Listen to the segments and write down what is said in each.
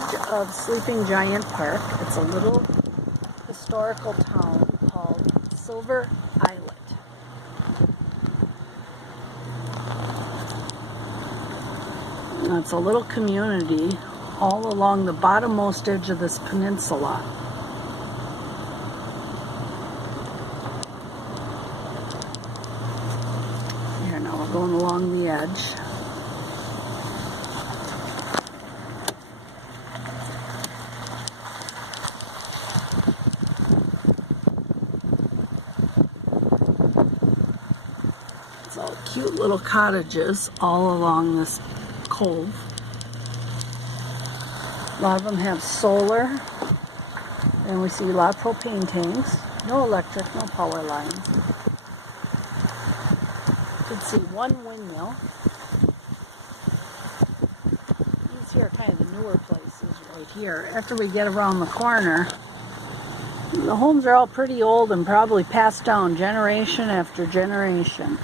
edge of Sleeping Giant Park. It's a little historical town called Silver Islet. And it's a little community all along the bottommost edge of this peninsula. Here now we're going along the edge. It's all cute little cottages all along this cove. A lot of them have solar, and we see a lot of propane tanks. No electric, no power lines. You can see one windmill. These here are kind of the newer places right here. After we get around the corner, the homes are all pretty old and probably passed down generation after generation.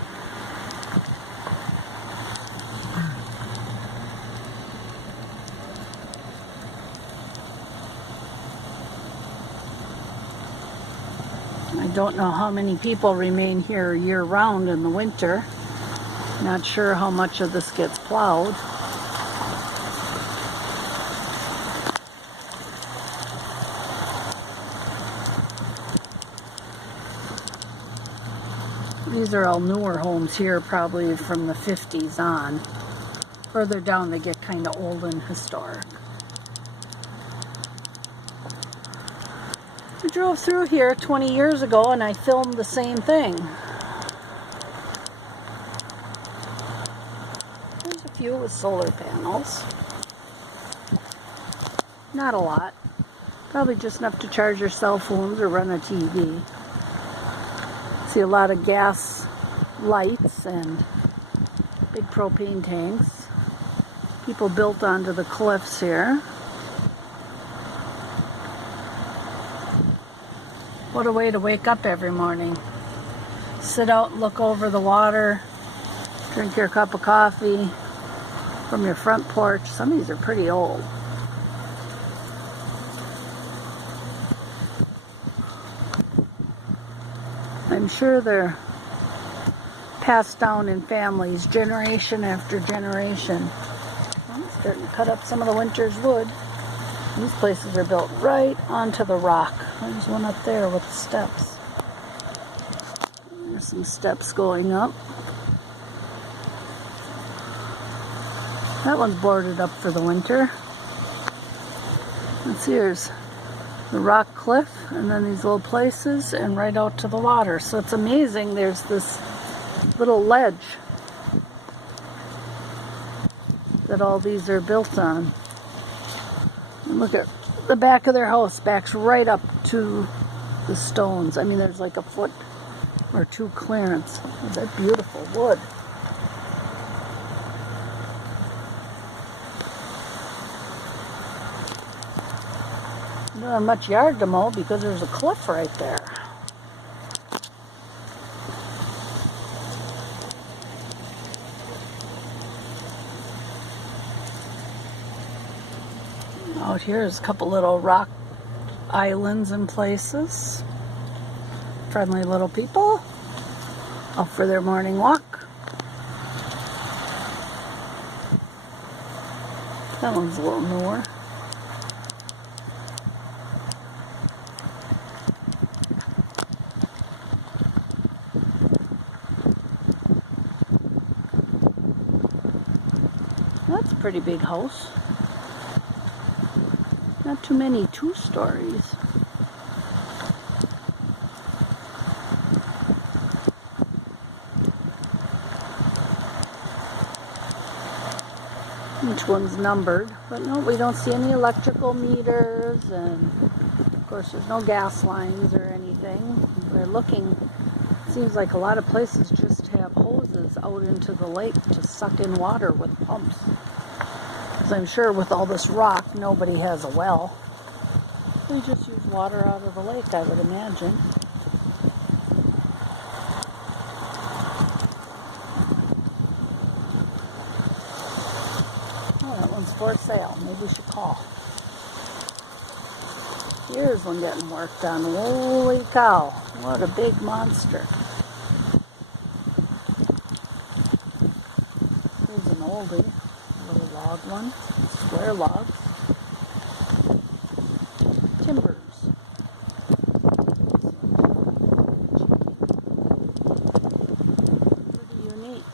I don't know how many people remain here year-round in the winter. Not sure how much of this gets plowed. These are all newer homes here, probably from the 50s on. Further down they get kind of old and historic. We drove through here 20 years ago and I filmed the same thing. There's a few with solar panels. Not a lot. Probably just enough to charge your cell phones or run a TV. See a lot of gas lights and big propane tanks. People built onto the cliffs here. What a way to wake up every morning. Sit out and look over the water, drink your cup of coffee from your front porch. Some of these are pretty old. I'm sure they're passed down in families, generation after generation. I'm starting to cut up some of the winter's wood. These places are built right onto the rock. There's one up there with the steps. There's some steps going up. That one's boarded up for the winter. And here's the rock cliff, and then these little places, and right out to the water. So it's amazing there's this little ledge that all these are built on. And look at the back of their house, backs right up to the stones. I mean, there's like a foot or two clearance. Oh, that beautiful wood. You don't have much yard to mow because there's a cliff right there. Out here is a couple little rock islands and places. Friendly little people off for their morning walk. That one's a little newer. That's a pretty big house. Not too many 2 stories. Each one's numbered, but no, we don't see any electrical meters, and of course there's no gas lines or anything. We're looking, it seems like a lot of places just have hoses out into the lake to suck in water with pumps. Because I'm sure with all this rock, nobody has a well. They just use water out of the lake, I would imagine. Oh, that one's for sale. Maybe we should call. Here's one getting worked on. Holy cow. What a big monster. Here's an oldie. A little log one. Square logs. Timbers. Pretty unique.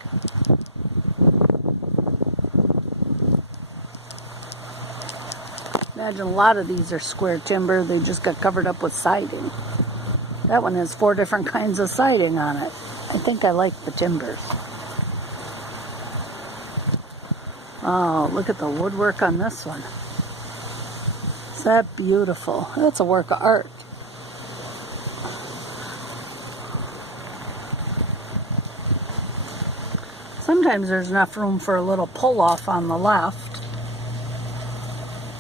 Imagine a lot of these are square timber. They just got covered up with siding. That one has 4 different kinds of siding on it. I think I like the timbers. Oh, look at the woodwork on this one. Is that beautiful? That's a work of art. Sometimes there's enough room for a little pull-off on the left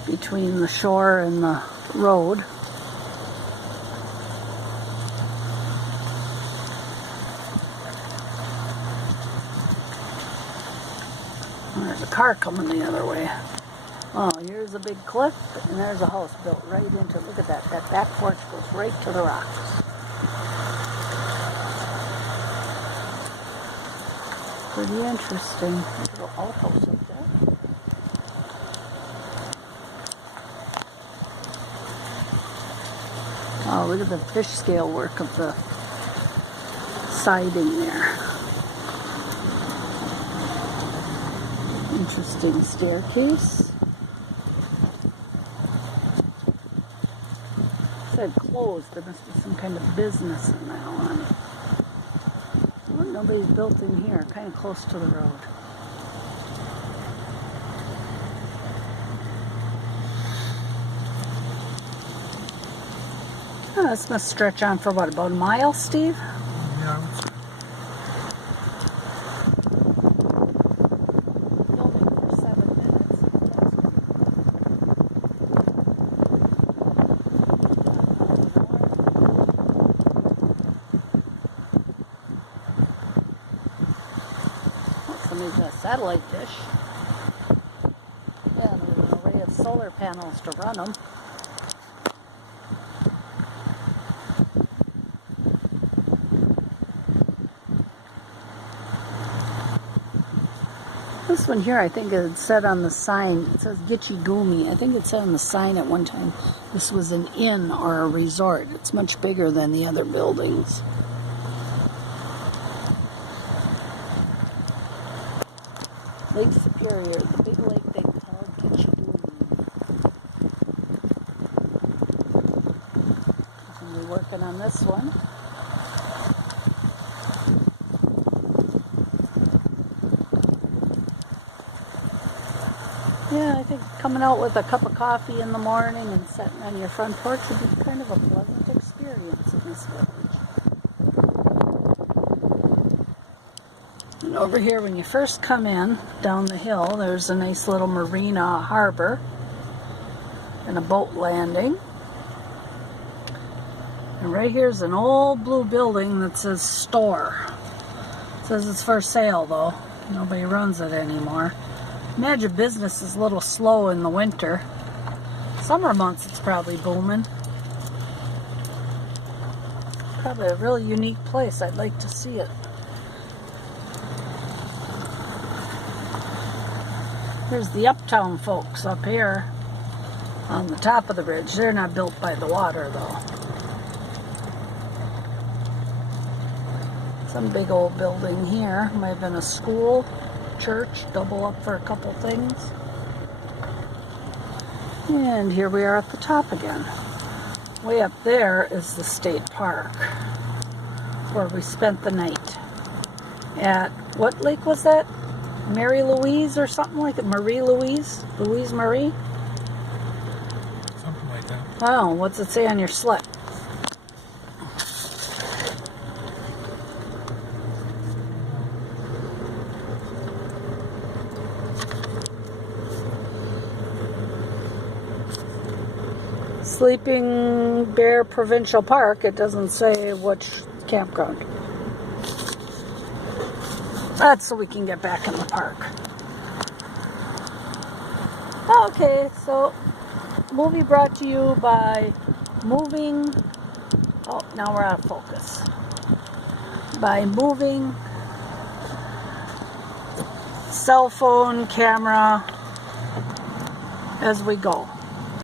between the shore and the road. There's a car coming the other way. Oh, here's a big cliff, and there's a house built right into it. Look at that. That back porch goes right to the rocks. Pretty interesting. Little outhouse up there. Oh, look at the fish scale work of the siding there. Interesting staircase. It said closed. There must be some kind of business in that one. Well, nobody's built in here, kind of close to the road. Oh, this must stretch on for what, about a mile, Steve? Yeah. Filming for 7 minutes. Somebody's got a satellite dish. Yeah, and there's an array of solar panels to run them. This one here, I think it said on the sign, it says Gitchy Goomy. I think it said on the sign at one time this was an inn or a resort. It's much bigger than the other buildings. Lake Superior, the big lake they call Gitchy Goomy. And we're working on this one. Yeah, I think coming out with a cup of coffee in the morning and sitting on your front porch would be kind of a pleasant experience in this village. And over here, when you first come in down the hill, there's a nice little marina harbor and a boat landing. And right here's an old blue building that says store. It says it's for sale though. Nobody runs it anymore. Imagine business is a little slow in the winter. Summer months it's probably booming. Probably a really unique place. I'd like to see it. Here's the uptown folks up here on the top of the bridge. They're not built by the water though. Some big old building here. Might have been a school. Church, double up for a couple things. And here we are at the top again. Way up there is the state park where we spent the night. At, what lake was that? Mary Louise or something like that? Marie Louise? Louise Marie? Something like that. Oh, what's it say on your slip? Sleeping Bear Provincial Park. It doesn't say which campground. That's so we can get back in the park. Okay, so movie brought to you by moving. Oh, now we're out of focus. By moving cell phone camera as we go.